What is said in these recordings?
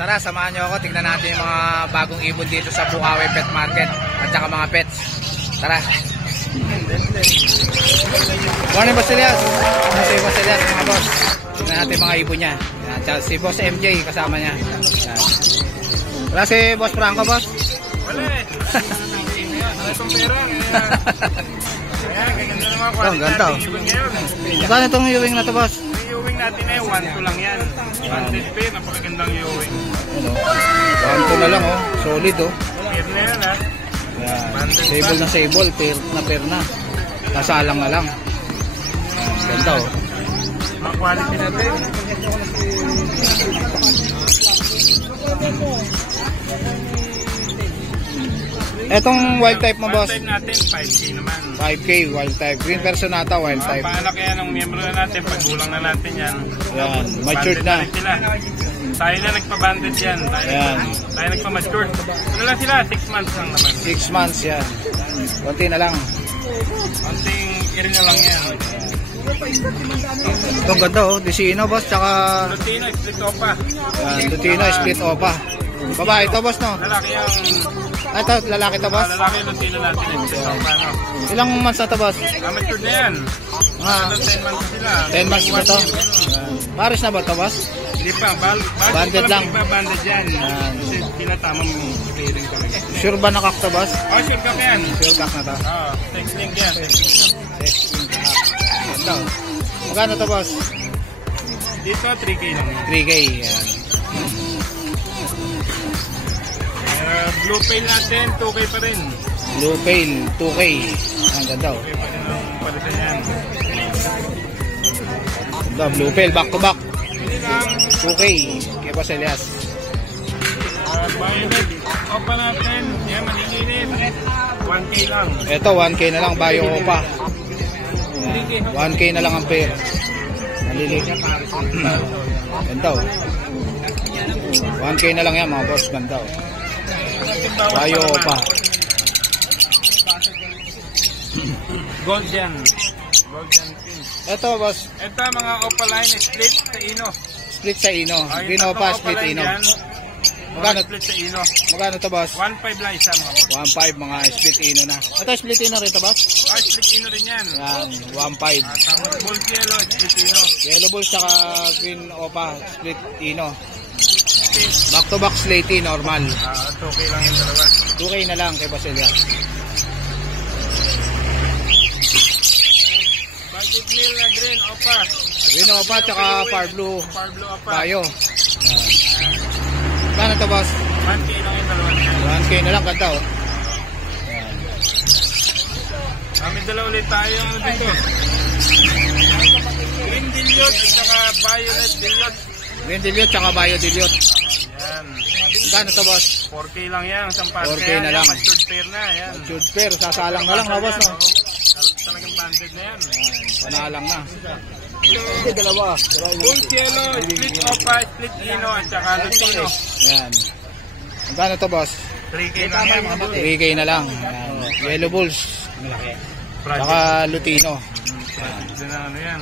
tara samahan nyo ako. Tignan natin yung mga bagong ibon dito sa Bukawi Pet Market at saka mga pets. Tara. Morning Boss Elias. Ito yung Boss Elias mga boss. Tignan natin mga ibon niya. Yan, tsaka si Boss MJ kasama niya. Yan. Wala si Boss Franco, boss? Wala eh. Wala itong pera. Kaya gaganda naman Oh, quality ganda. natin ibon ngayon. Saan itong Ewing na to, boss? Yung Ewing natin eh, 1-2 lang yan. 100 pair, napakagandang Ewing. Ano? 1-2 na lang, oh. Solid, oh. Pair na yan ha. Yan. Sable na sable, pair na. Nasalang na lang. Yan, ganda, oh. Ang quality natin. Etong wild type mo, boss? Wild type natin, 5K naman. 5K, wild type. Green Personata, wild type. Paanak yan ng miyembro na natin, paggulang na natin yan. Yan, matured na. Banded rin sila. Tayo na nagpa-banded yan. Tayo nagpa-matured. Ano lang sila, 6 months lang naman. 6 months, yan. Konti na lang. Konting irin na lang yan. Itong ganda, oh. Disino, boss, tsaka Lutino, split opa. yan, Lutino, split opa. Babae ito, boss, no? Lalaki yung... Ah, ito, lalaki ito, boss? Lalaki yung Lutino natin, split opa, no? Ilang months na ito, boss? Matured na yan. Ah, 10 months sila. 10 months na ito. Paris na ba ito, boss? Hindi pa, Banded lang. Banded yan. Yan. Kasi tinatamang clearing talaga. Sure ba nakak to, boss? Oh, sure ka yan. Sure back na to. Oh, text link yan. Ito. Magkano to, boss? Dito, 3K lang yan. 3K, yan. Blue pail natin, 2K pa rin. Blue Pale, 2K. Ang ganda, oh. 2K pa rin ang palitan yan. Ganda, Blue Pale, back to back. Hindi lang. 2K. Kaya Boss Elias. Violet, opa natin. Yan, maliliit. 1K lang. Ito, 1K na lang, Bayo Opa. 1K na lang ang pair. Maliliit. Ganda, oh. 1K na lang yan, mga boss. Ganda, oh. Bayo Opa. Gold yan. Gold yan pink. Ito, boss. Ito mga opaline split sa ino. Split sa Ino. Green Opa, split Ino. Magkano? Split sa ino. Magkano to, boss? 1.5 lang isa mga boss. 1.5, mga split Ino na. Ito, split Ino rito, boss? Split ino rin yan. Yan, 1.5. Tapos gold yellow, split ino. Yellow Bulls tsaka Green Opa, split Ino. Back to back slaty, normal. 2K lang yung dalawa. 2K na lang kay Boss Elias. Budget meal na green opa. Green Opa tsaka Far Blue Far blue opa. Bayo. Kano to, boss? 1K lang yung dalawa niya. 1K na lang, ganda, oh. May dalawa ulit tayo dito. Green dilute at saka violet dilute. Green Dilute tsaka Bayo Dilute. Yan. Kano to, boss? 4K lang yan. Isang pair 4K yan. na lang. Matured pair na. Yan. Matured pair, sasalang na lang, no, boss, no? Talagang banded na yan. Panalang na. Dalawa. Gold yellow, split opa, split ino at saka lutino. Yan. Magkano to, boss? 3K lang yan mga boss. 3K na lang. Yan. Yellow Bulls. Project. Tsaka Lutino. Ito na ano yan.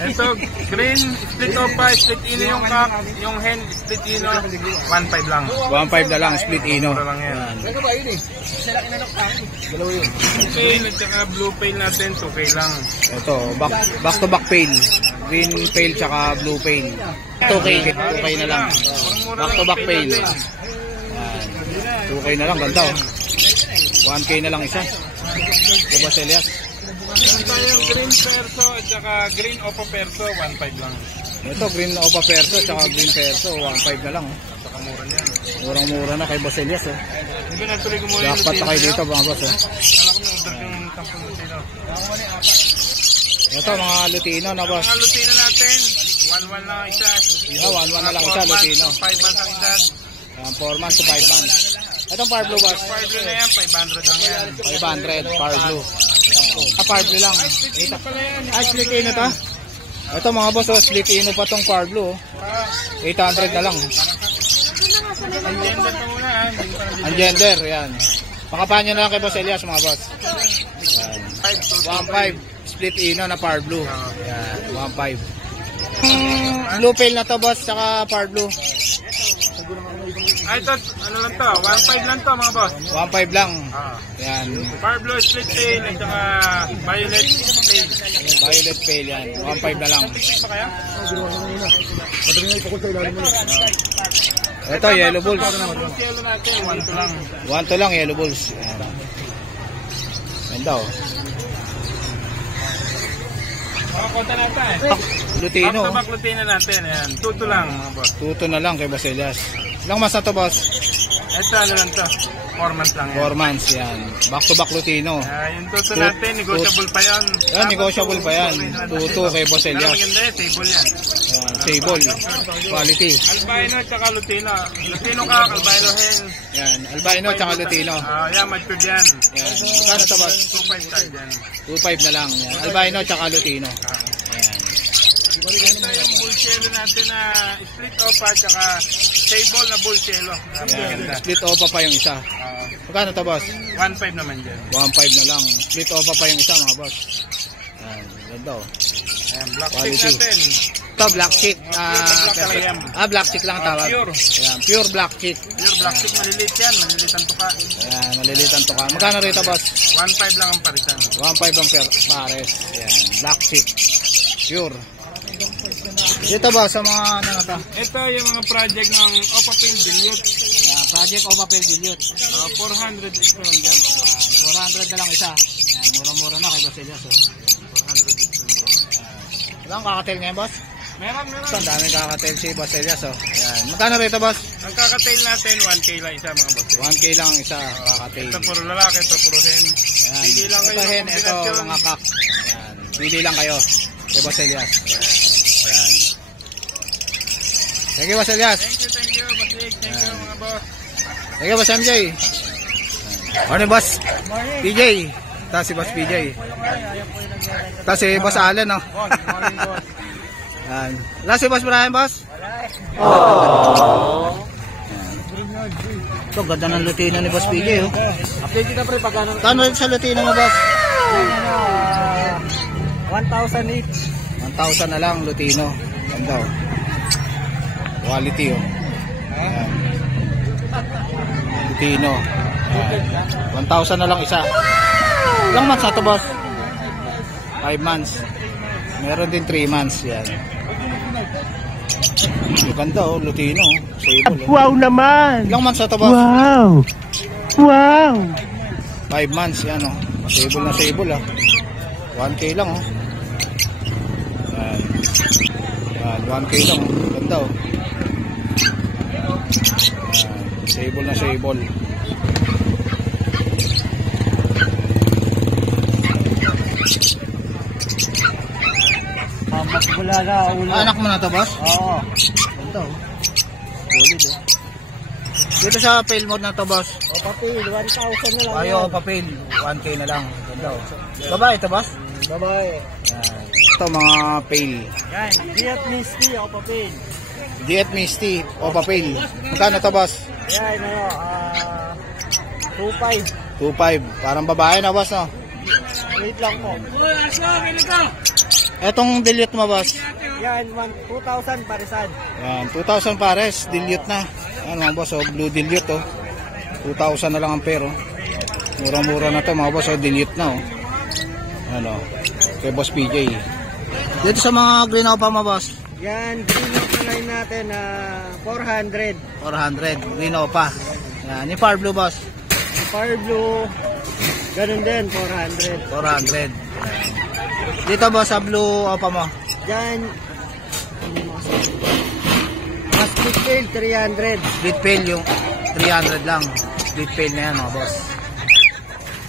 Ito, green, split opa, split ino yung cock, yung hen, split ino, 1.5 lang. 1.5 na lang, split Ino. Mura lang yan. Pail at saka blue pail natin, 2K lang. Ito, back to back pail. Green pail tsaka blue pail. 2K na lang. Back to back pail. Yan. 2K na lang, ganda, oh. 1K na lang isa. Diba, Elias? Meron tayong green perso at saka green opo perso, 1.5 lang. Ito, green Opa Perso tsaka green Perso, 1.5 na lang, oh. Napakamura niyan. Murang-mura na kay Boss Elias, oh. Hindi na tuloy ko muna yung Jackpot na kayo dito, mga boss, oh. Kala ko may order yung 10 lutino. Ito, mga Lutino na, boss. Mga lutino natin, 1.1 lang isa. 1.1 na lang isa, Lutino. 5 months ang edad. 4 months to 5 months. Itong Far Blue, boss. Far blue na yan, 500 lang yan. 500, Far Blue. Far Blue lang. Ito pala yan. Split Ino to? Ito, mga boss, oh, split Ino pa tong Far Blue, oh. 800 na lang. Ang gender pa muna ha. Ang gender, yan. Pakapahan nyo na lang kay Boss Elias, mga boss. 1.5, split ino na Power Blue. Yan, 1.5. Blue pail na to boss, saka Power Blue. Ay, ito, ano lang to? 1.5 lang to mga boss. 1.5 lang. Yan. Power Blue split pail at saka violet pail. Violet pail yan. 1.5 na lang. Ito, yellow bulls. Yellow natin, 1 lang. 1 to lang, yellow bulls. Yan. Ganda oh. Makakonta natin. Lutino. Back-to-back Lutino natin. Ayan, 2 lang mga boss. 2 na lang kay Boss Elias. Ilang mas na to boss? Ito, ano lang to? 4 months lang yan. 4 months yan. Back to back Lutino. Yung tuto natin, negotiable pa yan. Yan, negotiable pa yan. 2 kay Boss Pero Elias. maganda yan, table yan. Yan, table. Quality. Albino at saka Lutino. Lutino ka, albino hen. Yan, albino tsaka Lutino. Yan, matured yan. Yan. Magkano to boss? 2.5 star yan. 2.5 na lang. Yan. Albino tsaka Lutino. Yan. Ito yung bull cello natin na split opa at saka table na bull cello. Yan. Split opa pa yung isa. Magkano to boss? 1.5 naman dyan. 1.5 na lang. Split opa pa yung isa mga boss. Yan. Ganda oh. Ayan, black Quality. chick natin. Ito, black chick. Black chick lang tawag. Pure. Yan, pure black chick. Pure black chick, maliliit yan. Maliliit ang tuka. Yan, malilitan to ka. Magkano rito boss? 1.5 lang ang parisan. 1.5 ang pares. Yan, black chick. Pure. Dito ba sa mga ano na to? Ito yung mga project ng Opapil Dilute. Yan, Project Opapil Dilute. 400 ito lang dyan. 400 na lang isa. Yan, mura-mura na kay Boss Elias. Oh. 400 ito. Ilang kakatel ngayon boss? Meron. Ito, ang daming kakatel si Boss Elias. Oh. Yan, magkano rito boss? Ang kakatail natin, 1K lang isa mga boss. 1K lang isa kakatel. Ito puro lalaki, ito puro hen. Yan. Pili lang kayo Ito ng hen, ito kombinasyon. mga kak. Yan, pili lang kayo kay Boss Elias. Yan. Thank you Boss Elias. Thank you, Boss Vic. Thank you mga boss. Thank you Boss MJ. Morning Boss PJ. Ito si Boss PJ. Ito si Boss Allen. Oh. Morning boss. Yan. Wala si Boss Brian boss. Ito ganda ng Lutino ni Boss PJ. Oh. Update kita pre pag ano. Kano rin sa Lutino mo boss? 1,000 each. 1,000 na lang Lutino. Ganda oh. Quality oh. Ayan. Lutino. Ayan. 1,000 na lang isa. Ilang months na to boss? 5 months. Meron din 3 months. Yan. Ganda oh. Lutino oh. Sable, oh. Wow naman! Ilang months na to boss? Wow! Wow! 5 months yan oh. Sable na sable ah. 1K lang oh. Yan. Yan. 1K lang oh. Ganda oh. Yan. Sable na sable. Mas wala na, ulo. Anak mo na to boss? Oo. Ganda oh. Solid oh. Dito sa fail mode na to boss? O papel, 1,000 na lang. Ayo papel. 1K na lang. Ganda oh. Babae ito boss? Babae. Yan. Ito mga fail. Yan, Diat Misty, o papel. Diet Misty o papel. Magkano to boss? Yan, ano, 2,500. 2.5. Parang babae na boss no? Wait lang po. Etong dilute mo boss? Yan, 2,000 parisan. Yan, 2,000 pares, dilute na. Yan mga boss, oh, blue dilute oh. 2,000 na lang ang pero. Murang-mura na to mga boss, oh, dilute na oh. Ano, kay Boss PJ. Dito sa mga green opa mo boss? Yan, green off line natin na 400. 400, green opa. Yan, yung far blue boss? Fire blue, ganun din, 400. 400. Dito boss, sa blue opa mo? Yan, mas big tail, 300. Split pail yung 300 lang. Split pail na yan mga boss.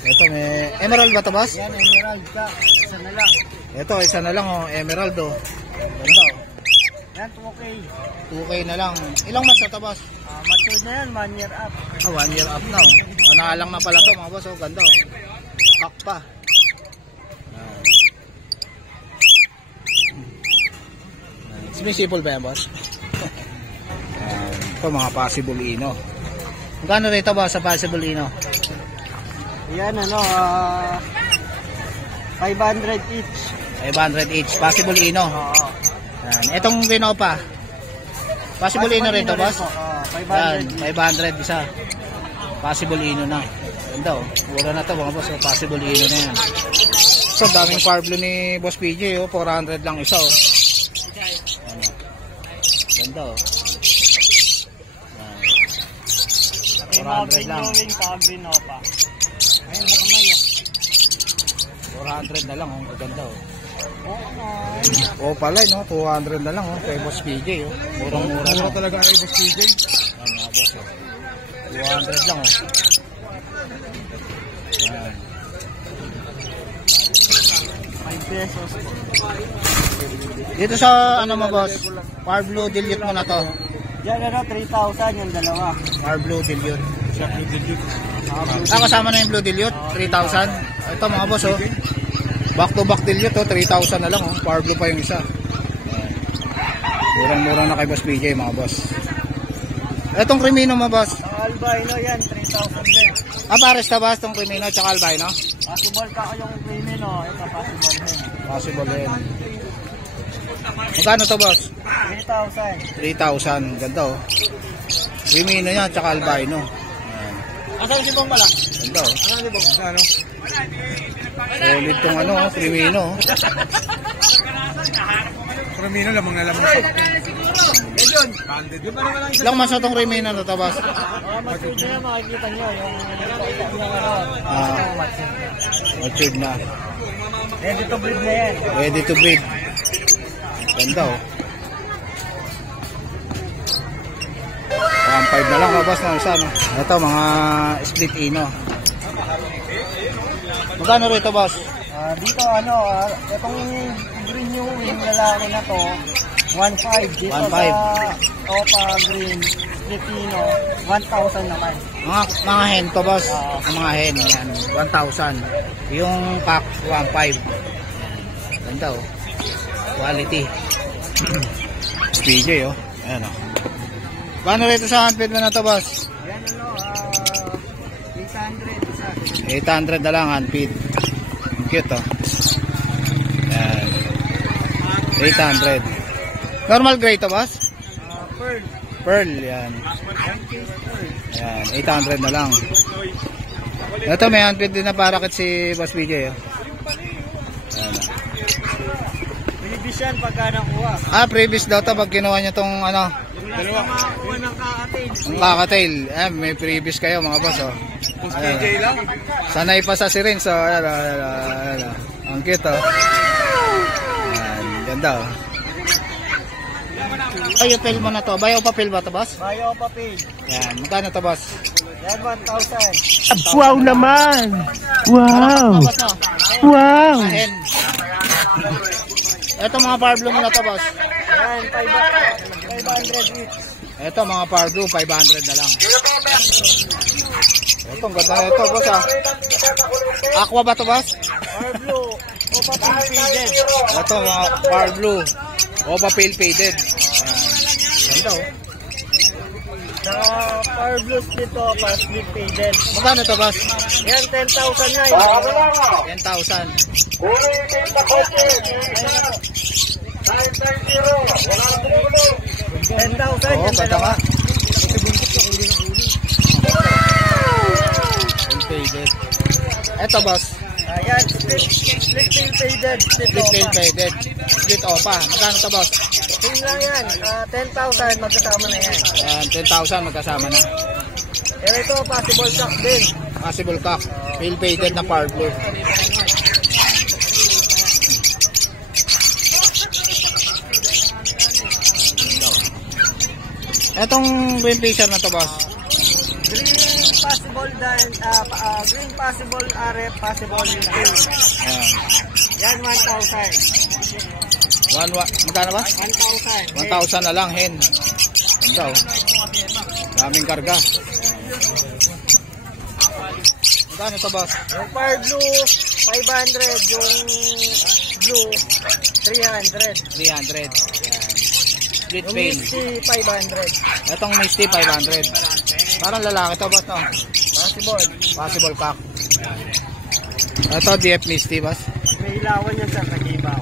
Ito may emerald ba to boss? Yan, emerald ka, isa na lang. Ito isa na lang oh, emerald oh. Ganda oh. Yan, 2K. 2K na lang. Ilang months na to boss? Matured na yan, 1 year up. 1 year up na oh. Panalang na pala to mga boss oh. Ganda oh. Pack pa. Sumisipol ba yan boss? Ito mga possible ino. Magkano rito ba sa possible ino? Yan, ano, 500 each. 500 each. Possible ino. Oo. Yan. Itong Vinopa. Possible ino rin to, boss? Yan, 500 each. 500 isa. Possible ino na. Ganda oh. Mura na to mga boss. Oh. Possible ino na yan. So, daming Parblo ni Boss PJ. Oh. 400 lang isa. Oh. Ano. Ganda oh. Yan. 400 lang. 400 na lang. Oh. Ganda oh. Oh pala no, 200 na lang oh, kay Boss PJ oh. Murang-mura lang. talaga ay Boss PJ. Ano nga boss oh. 200 lang oh. Ayan. 5 pesos. Dito sa ano mo boss, Parblo Dilute mo na to. Yan ano, 3,000 yung dalawa. Parblo Dilute. Kasama na yung Blue Dilute, 3,000. Ito mga boss oh. Back to back dilute oh, 3,000 na lang oh. Parblo pa yung isa. Murang-murang na kay Boss PJ mga boss. Etong Crimino mo boss. Albino yan, 3,000 din. Pares na ba itong Crimino at Albino? Possible ka yung Crimino, ito possible din. Possible din. Magkano to boss? 3,000. 3,000. Ganda oh. Crimino yan at Albino. Asan si Bong pala? Ganda oh. Asan si Bong? Ano? Solid tong ano, Crimino. Crimino lamang na lamang sa pakin. Yun. Yung pa naman lang Ilang mas na itong Crimino na to boss? Matured na yan, makikita nyo. Matured na. Ready to breed na yan. Ready to breed. Ganda oh. 1.5 na lang boss na isa no. Ito mga split ino. Magkano rito boss? Dito ano, itong green yung wing lalaki na to, 1.5. Dito 1.5. sa Opa Green Filipino, 1,000 naman. Mga hen to boss. Ang mga hen yan, 1,000. Yung pack 1.5. Ganda oh. Quality. PJ oh. Ayan oh. Paano rito sa handfeed mo na to boss? Yan ano, 800 isa. 800 na lang handfeed. Cute oh. Ayan. 800. Normal gray to boss? Pearl. Pearl yan. Ayan, 800 na lang. Ito may handfeed din na parakit si Boss PJ oh. Ayan. Previous yan pagka nakuha. Previous daw to pag kinuha nyo tong ano, Dalawa. Makakuha ng kakatail. ang kakatail. May previous kayo mga boss oh. PJ lang. Sanay pa sa sirin so ayan, ayan. Ang cute oh. Ayan, ganda oh. Biopel mo na to. Biopapel ba to boss? Bayo papel. Yan, magkano to boss? Yan 1,000. Wow naman! Wow! Boss no? Wow! Ahen. Ito mga Parblo mo na to boss. Yan 500 each. Ito mga Parblo 500 na lang. Ito ang ganda na ito boss ah. Aqua ba to boss? Parblo. Opa Faded. Ito mga Parblo Opa Pale Faded. Ganda oh. Sa Parblo split Opa split faded. Magkano to boss? Yan 10,000 na 10,000. 10,000 Oo, yan ganda dalawa. nga. Pale Faded. Ito boss. Ayan, split tail faded. Split Pale Faded. Split Opa. Magkano to boss? Same lang yan. 10,000 magkasama na yan. Ayan, 10,000 magkasama na. Pero ito possible shock din. Possible cock. Pale Faded na Parblo. Etong green fisher na to boss. Green possible dan green possible RF possible tail. Ayan. Yan 1,000. Magkano ba? 1,000. 1,000 na lang hen. Ganda oh. Daming karga. Magkano to boss? Yung Fire Blue 500, yung Blue 300. 300. Ayan. Split Yung pail. Misty 500. Etong Misty 500. Parang lalaki to boss no? Possible. Possible cock. Ito DF Misty boss. ilawan yan sir, nag-ibaw.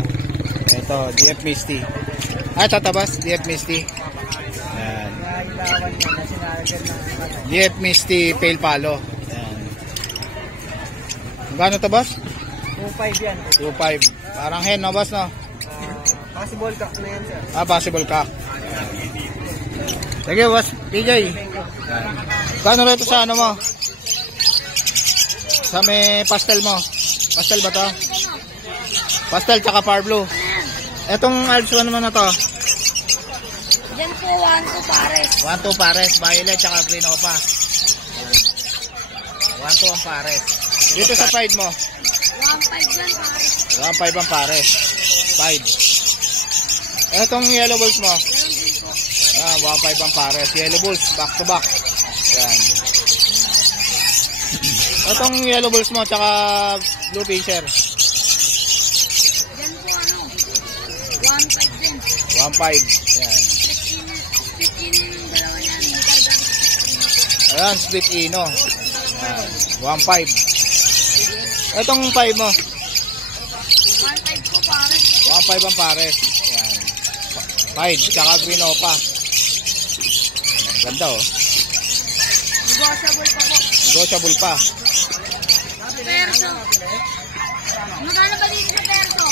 Ito, DF Misty. Ito tabas, DF Misty. Ayan. Ilawan yan na sinalagyan ng DF Misty Pale Palo. Ayan. Magkano to, boss? 2.5 yan. 2.5. Parang hen, no, boss, no? Possible cock na yan sir. Possible cock. Sige, boss. PJ. Kano rito sa ano mo? Sa may pastel mo. Pastel ba to? Pastel tsaka par blue. Etong Alps 1 naman na to. Diyan po, 1-2 pares. 1-2 pares. Violet tsaka green opa. 1-2 ang pares. Dito sa side mo. 1-5 dyan pares. 1.5 ang pares. 5. Etong yellow balls mo. Meron din po. 1.5 ang pares. Yellow balls, back to back. Yan. Etong yellow balls mo, tsaka blue fisher. Diyan po 1-5 din. 1.5. Yan. Split in yung dalawa niyan. May kargang split in. Ayan, split ino. Yan. 1.5. Etong 5 mo. 1-5 po pares. 1.5 ang pares. Yan. 5, tsaka green opa. Ang ganda, oh. Negotiable pa po. Negotiable pa. Perso. Magkano ba dito sa perso?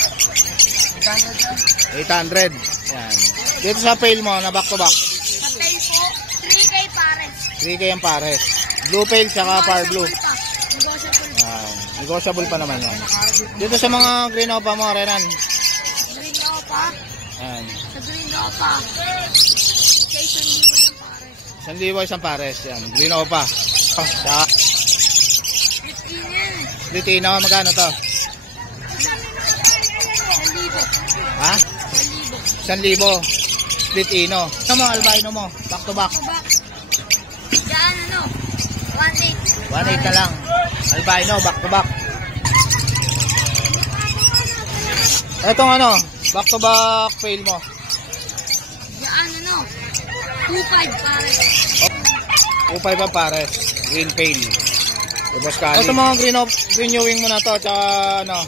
800. Yan. Dito sa pail mo, na back to back. Sa tail po, 3K pares. 3K ang pares. Blue pail, tsaka par blue. Negotiable pa. Yan. Negotiable pa naman yan. Dito sa mga green opa mo, Renan. Green Opa. Yan. Sa Green Opa. Kay 1,000 dyan pares. 1,000 isang pares. Yan. Green opa. Tsaka Split in yan. split ino, magkano to? 1,000. Ha? 1,000. Split ino. Ano mo, albino mo? Back to back. Back. Diyan 1,800. 1.8 na lang. Albino, back to back. Etong ano, back to back pail mo. Diyan 2,500 pares. 2.5 ang pares. Green pail. Ubos kali. Ito mga green new wing mo na to. Tsaka ano,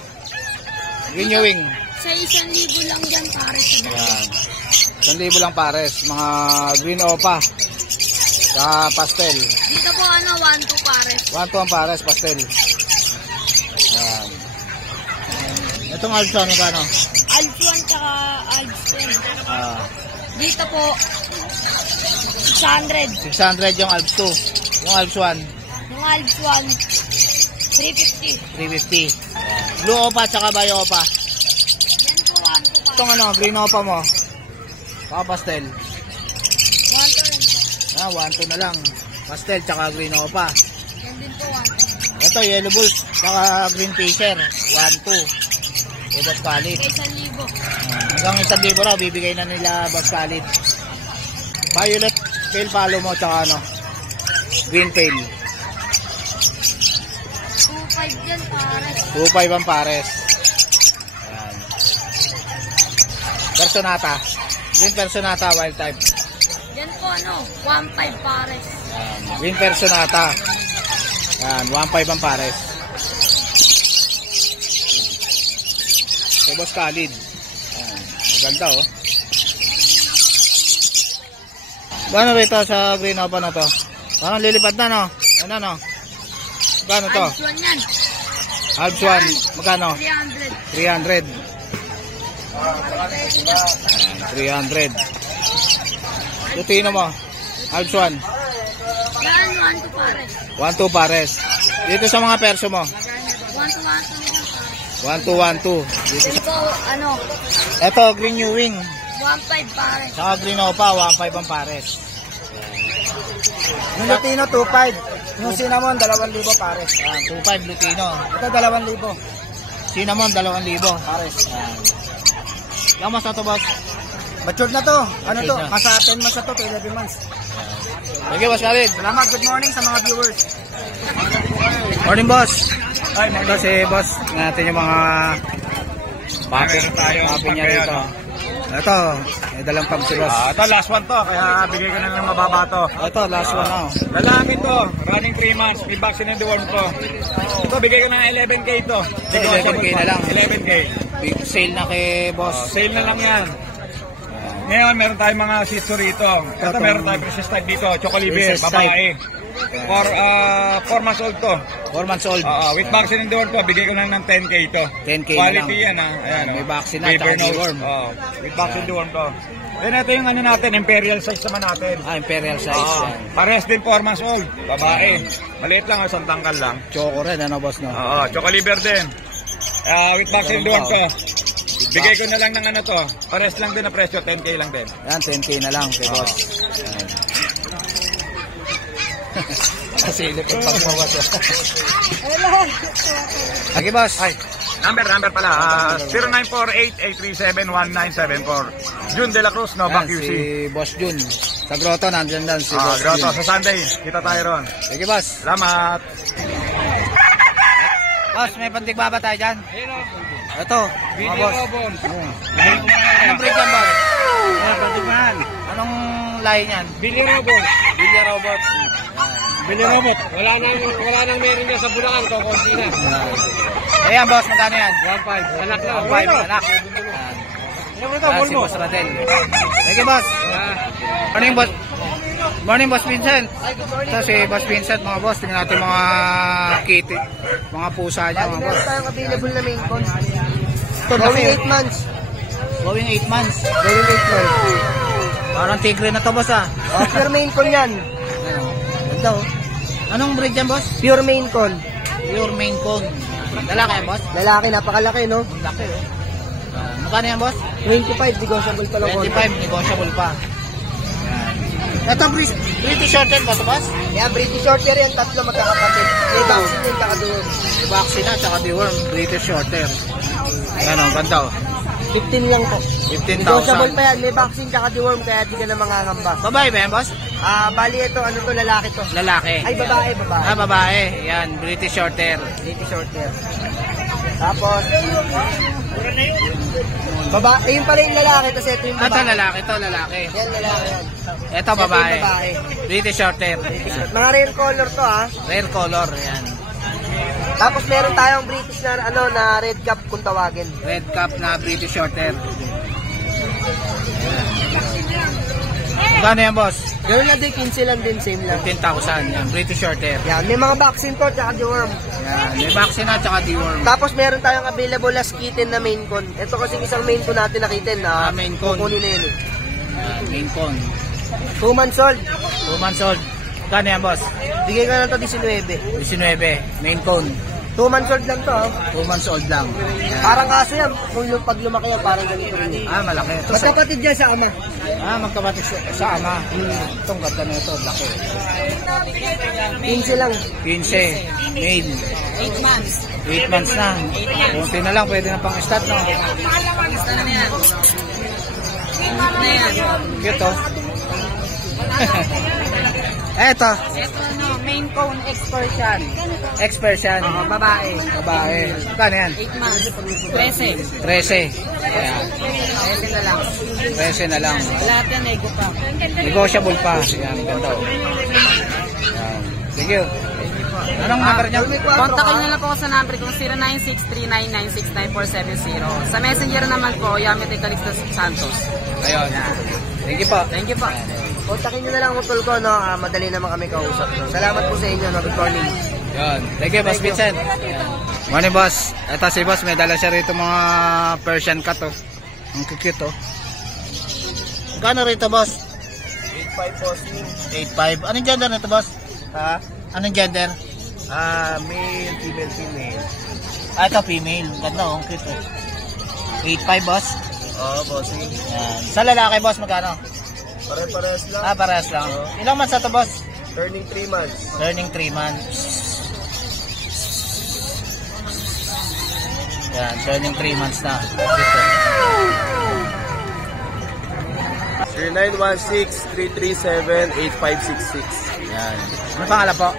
green new wing. Sa 1,000 lang dyan pares. Yan. 1,000 lang pares. Mga green opa. Tsaka pastel. Dito po 1-2 pares. 1-2 ang pares, pastel. Yan. Itong Alpson, ano? Alps 1 tsaka Alps 10. Ah, Dito po 600. 600 yung Alps 2. Yung Alps 1, Yung Alps 1 350. 350. Blue opa tsaka bio opa. Yan po 1-2 pares. Itong ano, green opa mo. Tsaka pastel. 1-2. 1-2 na lang. Pastel tsaka green opa. Yan din po 1-2. Ito, yellow bulls tsaka green fisher. 1-2. Ibas palit. Kay 1,000. Hanggang 1,000 raw, bibigay na nila bas palit. Violet pail palo mo tsaka ano, green pail. 2,500 yan pares. 2.5 ang pares. Ayan. Personata. Green personata, wild type. Yan po 1,500 pares. Ayan. Green personata. Ayan, 1.5 ang pares. Boss Khalid. Ayan. Maganda, oh. Gano'n rito sa green opa na to? Parang lilipad na, no? Ano, no? Gano'n to? Alps 1 yan. Alps 1, magkano? 300. 300. Ayan, 300. Lutino mo? Alps 1. Yan 1-2 pares. 1-2 pares. Dito sa mga perso mo? 1-2 na yan pares. 1-2, 1-2. Dito Yan sa... po Eto, green new wing. 1,500 pares. Saka green opa, 1.5 ang pares. Yung Lutino 2.5. Yung Cinnamon 2,000 pares. Ayan, 2.5 Lutino. Ito 2,000 Cinnamon, 2,000. pares. Ayan. Lamas na to, boss. Matured na to. Ano to? Matured na. Masa 10 months na to, 11 months. Sige, boss Khalid. Salamat, good morning sa mga viewers. Morning, boss. Ay, ito si boss natin yung mga papi niya rito. Ito, may dalang pag si boss. Ito, last one to. Kaya bigay ko na ng mababa to. Ito, last one na. Lalaki to. Running 3 months. May vaccine and deworm to. Ito, bigay ko ng 11K to. 11K na lang. 11K. Big sale na kay boss. Sale na lang yan. Ngayon, meron tayong mga shih tzu rito. Ito, meron tayong princess type dito. Chocoliver, Princess type. babae. For 4 months old to. 4 months old. With vaccine and deworm to, bigay ko lang ng 10K to. 10K Quality lang. yan ha. Ayan, May oh. vaccine na, Liver tsaka nose. deworm. With vaccine and deworm to. Then ito yung ano natin, imperial size naman natin. Imperial size. Parehas din 4 months old. Babae. Maliit lang, isang tangkal lang. Choco rin, ano boss, no? Chocoliver din. With vaccine and deworm to. Bigay ko na lang ng ano to. Parehas lang din na presyo, 10K lang din. Yan, 10K na lang kay boss. Yan. Silip yung pagbawas. Okay, boss. Ay, number pala. 0948-837-1974. June De La Cruz, Nova Yan, QC. si Boss Jun. Sa grotto, nandiyan lang si Boss Grotto, Jun. sa Sunday. Kita tayo ron. Okay, boss. Salamat. Boss, may pantigbaba tayo dyan. Ito, mga boss. Anong breed yan, boss? Anong lahi niyan? Billy Robot. Billy Robot. Billy Robot. Wala nang meron niya sa Bulacan. Kukunti na. Ayan, boss, magkano yan? 1.5. Anak na. 1.5, anak. Yan, si Boss Radel. Okay, boss. Morning, boss. Morning, Boss Vincent. Ito si Boss Vincent, mga boss. Tingnan natin mga kitty, mga pusa niya, mga boss. Meron tayong available na main con. Going 8 months. Going 8 months. Going 8 months. Parang tigre na to, boss, ah. Pure main con yan. Ganda, oh. Anong breed yan, boss? Pure main con. Pure Maine Coon. Lalaki yan, boss? Lalaki, napakalaki, no? Laki, oh. Magkano yan, boss? 25, negotiable pa lang. 25, negotiable pa. Ito, British Shorthair ba ito, boss? Yan, British Shorthair yan, tatlo magkakapatid. May vaccine din, kakaduon. May vaccine na, tsaka deworm, British Shorthair. Ayan, oh, ganda, oh. 15 lang po. 15,000. Negotiable pa yan, may vaccine tsaka deworm, kaya di ka na mangangamba. Babae ba yan, boss? Bali ito, ano to, lalaki to. Lalaki. Ay, babae. Babae. Yan, British Shorthair. British Shorthair. Tapos, babae, yun pala yung lalaki, kasi ito yung Ito, babae. lalaki. Yan, lalaki yan. Ito, babae. Ito yung babae. British Shorthair. Mga rare color to, ha. Rare color, yan. Tapos meron tayong British na, na red cap kung tawagin. Red cap na British Shorthair. Gano yan, boss? Ganoon na din, 15 lang din, same lang. 15,000. Yan, British Shorthair. Yan, may mga vaccine po, tsaka deworm. Yan, may vaccine na, tsaka deworm. Tapos meron tayong available as kitten na main con. Ito kasi isang main con natin na kitten na Maine Coon. kukunin na yun. Yan, Maine Coon. 2 months old. 2 months old. Gano yan, boss? Bigay ka na to 19. 19. Maine Coon. 2 months old lang to, ha. 2 months old lang. Yan. Parang kaso yan, kung pag lumaki yan, parang ganito rin. Malaki. Ito, Magkapatid yan sa ama. magkapatid sa ama. Itong ganda na ito, laki. 15 lang. 15. Male. 8 months. 8 months na. Kunti na lang, pwede na pang start, no? Basta na yan. Na yan. Cute, oh. Eto, Ito main cone X-Persian. X-Persian. Babae. Babae. Kano yan? 8 months. 13. 13. Ayan. 13 na lang. 13 na lang. Lahat yan, nego pa. Negotiable pa. Ayan, ganda, oh. Ayan. Thank you. Anong number niya? Kontakin nyo na po ako sa number ko 0963996970. Sa messenger naman po, Yamete Calixto Santos. Ayun. Thank you po. Thank you po. Kontakin nyo na lang utol ko, no? Madali naman kami kausap. Salamat po sa inyo, no? Good morning. Yun. Thank you, Boss Vincent. Morning, boss. Ito si boss, may dala siya rito mga Persian cat, oh. Ang cute, oh. Gano'n rito, boss? 8.5 po, 8.5. Anong gender nito, boss? ha? Anong gender? Male, female. Ito, female. Ganda, oh. Ang cute, oh. 8.5, boss? Oo, bossing. Yan. Sa lalaki, boss, magkano? Pare-parehas lang. Parehas lang. Ilang months na to, boss? Turning 3 months. Turning 3 months. Yan, turning 3 months na. Dito. 0916-337-8566. Yan. Ano pangalan po?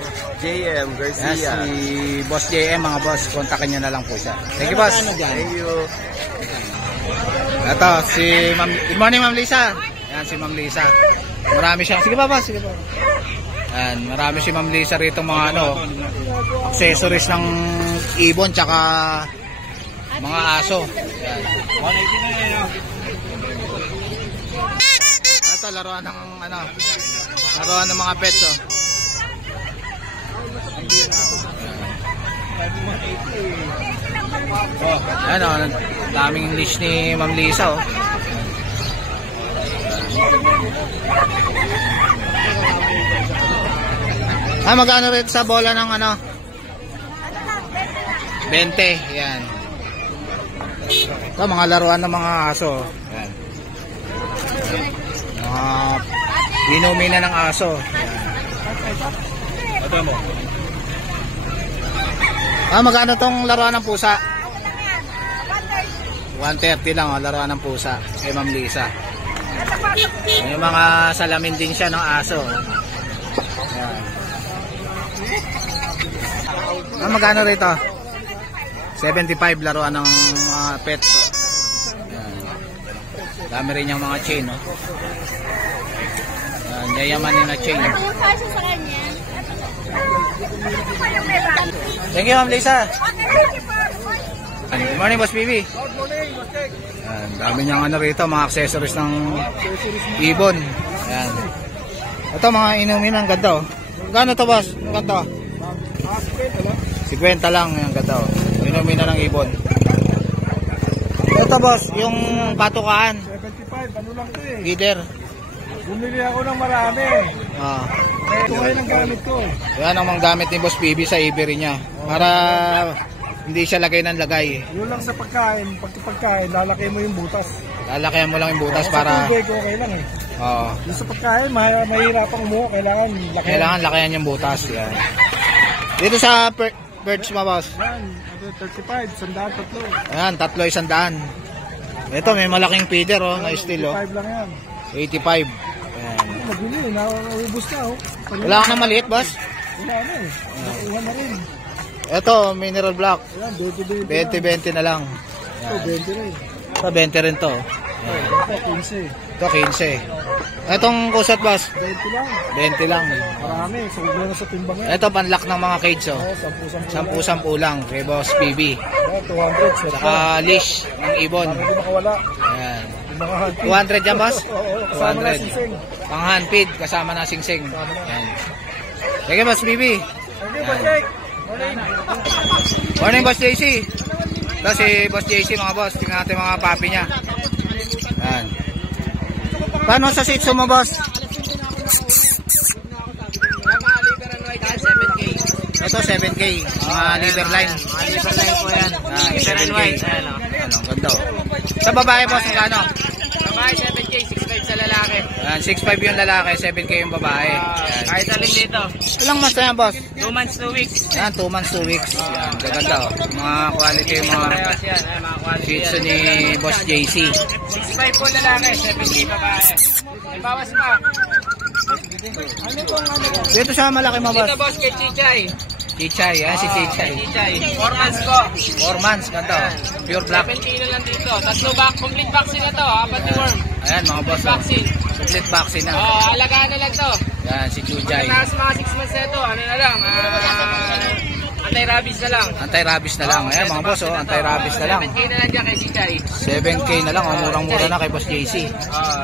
JM Yan, Garcia. si Boss JM, mga boss. Kontakin nyo na lang po siya. Thank you, boss. Thank you. Ito, si Ma'am. Good morning, Ma'am Lisa. Yan, si Ma'am Lisa. Marami siyang, sige pa. Yan, marami si Ma'am Lisa rito mga accessories ng ibon tsaka mga aso. Yan. Ito, laruan ng mga pets, oh. Ayan, oh, daming leash ni Ma'am Lisa, oh. Magkano rin sa bola ng 20, yan. Ito, mga laruan ng mga aso, yan. Mga inumin na ng aso, yan. Magkano tong laruan ng pusa? 130 lang, oh, laruan ng pusa kay Ma'am Lisa. May mga salamin din siya ng aso. Yan. Magkano rito? 75 laruan ng pet. Yan. Dami rin yung mga chain, oh. Yan, yayamanin na chain. Thank you, Ma'am Lisa. Good morning, Boss Bibi. Good morning, Boss Jake. Yan, dami niyang rito, mga accessories ng ibon. Yan. Ito, mga inumin, ang ganda, oh. Gano'n to, boss? Ang ganda. 50 lang, ang ganda, oh. Inumin na ng ibon. Ito, boss, yung patukaan. 75, ano lang to eh. Leader. Bumili ako ng marami. Ito ay ng gamit ko. Yan ang mga gamit ni Boss Bibi sa Ibery niya. Para hindi siya lagay ng lagay. Yun lang sa pagkain. Pagkain, lalaki mo yung butas. Lalakayan mo lang yung butas para... Sa tubig, okay lang eh. Oo. Yung sa pagkain, mahirapang umuha. Kailangan lakayan yung butas. Yan. Dito sa birds mo, boss. Yan, 35, 100, 3. Ayan, 300. Ito, may malaking feeder, oh, na steel, oh. 85 lang yan. 85. Ayan. Mabili, naubos na, oh. Wala ka na maliit, boss? Wala na eh. Nakuha na rin. Ito, mineral block. Ayan, 20 20 na lang. Ito, 20 rin. Ito, 20 rin to. Ito, 15. Ito, 15. Itong kusat, boss? 20 lang. 20 lang. Marami, sobra na sa timbang yan. Ito, panlock ng mga cage, oh. 10 10 lang. Kay Boss BB. 200. Saka leash ng ibon. Para di makawala. Ayan. Yung mga handpid. 200 yan, boss? Oo, kasama na singsing. Pang handpid, kasama na singsing. Ayan. Sige, Boss BB. Okay, Boss Jake. Morning. Morning, Boss JC. Ito si Boss JC, mga boss. Tingnan natin mga papi niya. Ayan. Paano sa sitso mo, boss? 7K. Ito, 7K. Mga liver line. Mga liver line po yan. Liver and white. Ano, ganda, oh. Sa babae, boss, magkano? Babae 7K, 6.5 sa lalaki. Ayan, 6'5 yung lalaki, 7K yung babae. Ayan. Kahit alin dito. Ilang months na yan, boss? 2 months, 2 weeks. Ayan, 2 months, 2 weeks. Ayan, gaganda, oh. Mga quality yung mga Parehas yan, mga quality shih tzu yan. ni Boss JC. 6.5 po lalaki, 7K babae. May bawas pa. Dito sa malaki mo, boss? Dito boss kay Chichay. Chichay, ayan si Chichay. Chichay. 4 months ko. 4 months, ganda, oh. Pure black. 7 kilo lang dito. Tatlo complete vaccine na to. 4 ni worm. Ayan, mga boss, oh. Vaccine. Complete vaccine na. Alagaan na lang to. Ayan, si Chichay. Nasa mga 6 months na ito. Ano na lang. Anti-rabies na lang. Anti-rabies na lang. Ayan, mga boss, oh. Anti-rabies na lang. 7K na lang dyan kay Chichay. 7K na lang, oh. Murang-mura na kay Boss JC.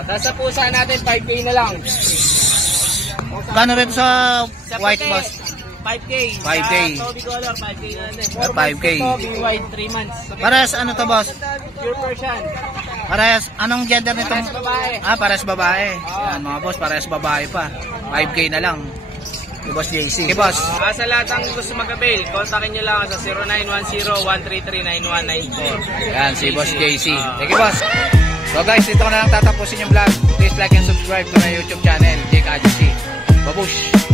Tapos sa pusa natin, 5K na lang. Kano rin sa white, puti, boss? 5K. 5K. Sa Toby Color, 5K na lang din. 5K. Toby White, 3 months. Parehas, ano to, boss? Pure Persian. Parehas, anong gender nitong? Parehas babae. Parehas babae. Ayan, mga boss, parehas babae pa. 5K na lang. Si Boss JC. Okay, boss. Sa lahat ng gusto mag-avail, kontakin nyo lang sa 0910-133-9194. Ayan, si Boss JC. Thank you, boss. So guys, dito ko na lang tatapusin yung vlog. Please like and subscribe to my YouTube channel, Jake Agency. Babush!